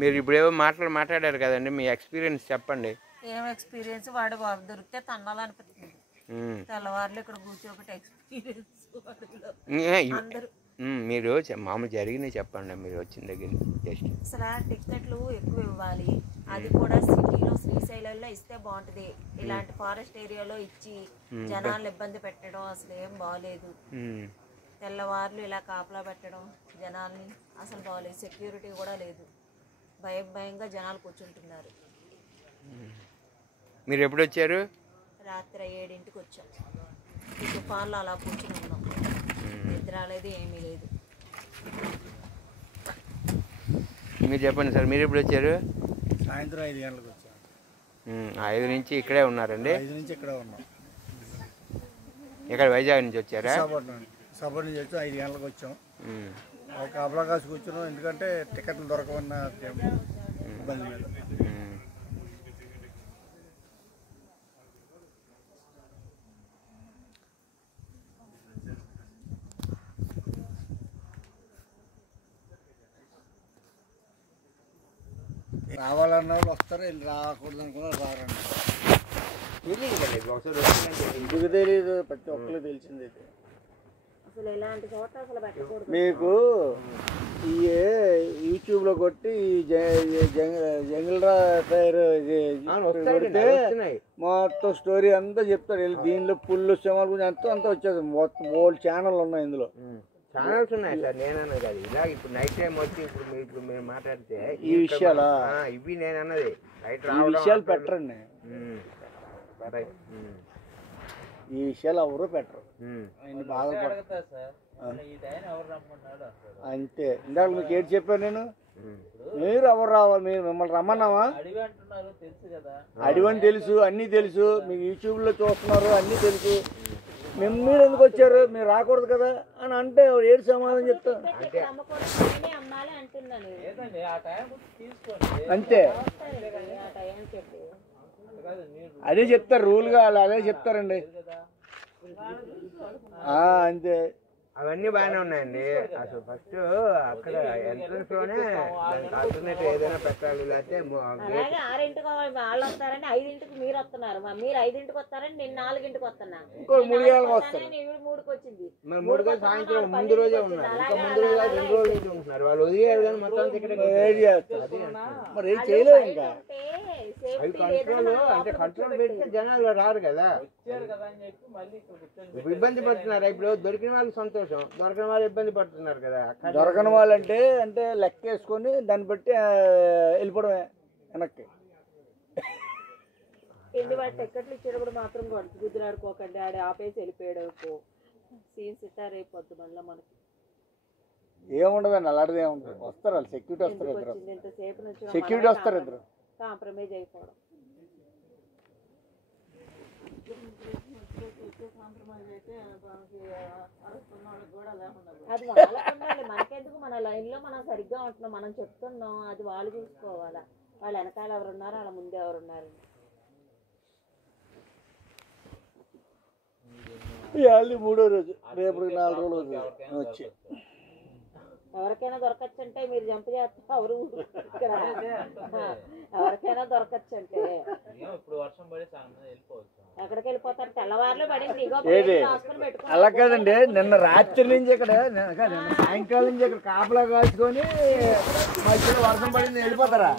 మీరు ఇప్పుడేవో మాట్లాడారు కదండి, మీ ఎక్స్పీరియన్స్ చెప్పండి. ఏం ఎక్స్పీరియన్స్? వాడు దొరికితే తన్నాలనిపిస్తుంది. తెల్లవారులు ఇక్కడ కూర్చో ఒకటి ఎక్స్పీరియన్స్. అందరూ మీరు మామూలు జరిగినవి చెప్పండి, మీరు వచ్చిన దగ్గర జస్ట్. అసలు టికెట్లు ఎక్కువ ఇవ్వాలి, అది కూడా సిటీలో శ్రీశైలంలో ఇస్తే బాగుంటుంది. ఇలాంటి ఫారెస్ట్ ఏరియాలో ఇచ్చి జనాలను ఇబ్బంది పెట్టడం అసలు ఏం బాగలేదు. తెల్లవారులు ఇలా కాపలా పెట్టడం జనాల్ని అసలు బాగలేదు. సెక్యూరిటీ కూడా లేదు, భయంగా జనాలు కూర్చుంటున్నారు. మీరు ఎప్పుడు వచ్చారు? రాత్రి 7ంటికి వచ్చాం. ఈ తుఫాన్లో అలా కూర్చుని ఉన్నాం, నిద్ర రాలేదు, ఏమీ లేదు. మీరు చెప్పండి సార్, మీరు ఎప్పుడు వచ్చారు? సాయంత్రం 5 గంటలకు వచ్చాం. 5 నుంచి ఇక్కడే ఉన్నారండి? 5 నుంచి ఇక్కడే ఉన్నాం. ఇక్కడ వైజాగ్ నుంచి వచ్చారా? సభ నుంచి వచ్చాం. 5 గంటలకు వచ్చాం. కాపలా కాసి కూర్చున్నాం, ఎందుకంటే టికెట్లు దొరకవన్న ఇబ్బంది మీద. రావాలన్న వాళ్ళు వస్తారు, వెళ్ళి రాకూడదు అనుకున్నా రారండి. ఎందుకు తెలియదు, ప్రతి ఒక్కరు తెలిసింది. మీకు ఈ యూట్యూబ్లో కొట్టి జంగిల్ టైర్ కొడితే మొత్తం స్టోరీ అంతా చెప్తాడు. దీనిలో పుల్లు సింహాల గురించి అంతా వచ్చేది. మొత్తం ఓల్డ్ ఛానల్ ఉన్నాయి ఇందులో. ఛానల్స్ ఉన్నాయి సార్, నేనన్నది కాదు. ఇలాగ ఇప్పుడు నైట్ టైం వచ్చి ఇప్పుడు మీరు మాట్లాడితే ఈ విషయాలా ఇవి నేను అన్నది ఈ విషయాలు పెట్టరండి. ఈ విషయాలు ఎవరు పెట్టరు. బాధపడతారు అంతే. ఇందాక మీకు ఏంటి చెప్పాను నేను? మీరు ఎవరు రావాలి? మీరు మిమ్మల్ని రమ్మన్నావా? అడివని తెలుసు, అన్నీ తెలుసు. మీకు యూట్యూబ్లో చూస్తున్నారు, అన్నీ తెలుసు. మీరు ఎందుకు వచ్చారు? మీరు రాకూడదు కదా అని అంటే ఏడు సమాధానం చెప్తా. అంతే, అదే చెప్తారు రూల్గా, వాళ్ళు అదే చెప్తారండి. అంతే. అవన్నీ బాగానే ఉన్నాయండి. అసలు ఫస్ట్ అక్కడ ఎంట్రన్స్ లోనే ఆల్టర్నేటివ్ ఏదైనా పెట్టాలి. లేకపోతే 6ంటికి వాళ్ళు వస్తారండి, 5ంటికి మీరు వస్తున్నారు. మీరు 5ంటికి వస్తారండి, నేను 4ంటికి వస్తున్నా. ఇంకో 3 గంటలకు వస్తారు. 3కి వచ్చింది. మరి 3 గంటల సాయంత్రం ముందు రోజే ఉన్నారు. ఇంకా ముందు రోజు 2 రోజుల నుంచి ఉంటున్నారు. వాళ్ళు వదిలేరు కానీ మొత్తం ఇక్కడ మరి ఏం చేయలేదు. ఇంకా అవి కంట్రోల్ అంటే కంట్రోల్ పెడితే జనాలు రారు కదా, ఇబ్బంది పడుతున్నారు. ఇప్పుడు దొరికిన వాళ్ళు సంతోషం, దొరకని వాళ్ళు ఇబ్బంది పడుతున్నారు కదా. దొరకని వాళ్ళు అంటే లెక్క వేసుకొని దాన్ని బట్టి వెళ్ళిపోవడమే వెనక్కి. వాడి టికెట్లు ఇచ్చేటప్పుడు మాత్రం గుద్దులాడుకోకండి. ఆడ ఆపేసి వెళ్ళిపోయాడు సీన్స్ ఇట్టా రేపు పొద్దు మళ్ళీ మనకి ఏముండదండి. అలాంటిది ఏముంటుంది. వస్తారు వాళ్ళు, సెక్యూరిటీ వస్తారు. ఇద్దరు సెక్యూరిటీ వస్తారు, ఇద్దరు కాంప్రమైజ్ అయిపోవడం. అది వాళ్ళకు ఉండాలి, మనకెందుకు? మన లైన్ లో మనం సరిగ్గా ఉంటున్నాం, మనం చెప్తున్నాం, అది వాళ్ళు చూసుకోవాలా. వాళ్ళు వెనకాల ఎవరున్నారు, వాళ్ళ ముందు ఎవరున్నారు. మూడో రోజు, రేపు 4 రోజులు వచ్చి ఎవరికైనా దొరకచ్చు అంటే మీరు జంప్ చేస్తే ఎవరు ఇక్కడ ఎవరికైనా దొరకచ్చు అంటే ఎక్కడికి వెళ్ళిపోతారు? తెల్లవారులు పడింది. అలా కాదండి, నిన్న రాత్రి నుంచి ఇక్కడ సాయంకాలం నుంచి ఇక్కడ కాపలా కాల్చుకొని మధ్యలో వర్షం పడింది, వెళ్ళిపోతారా?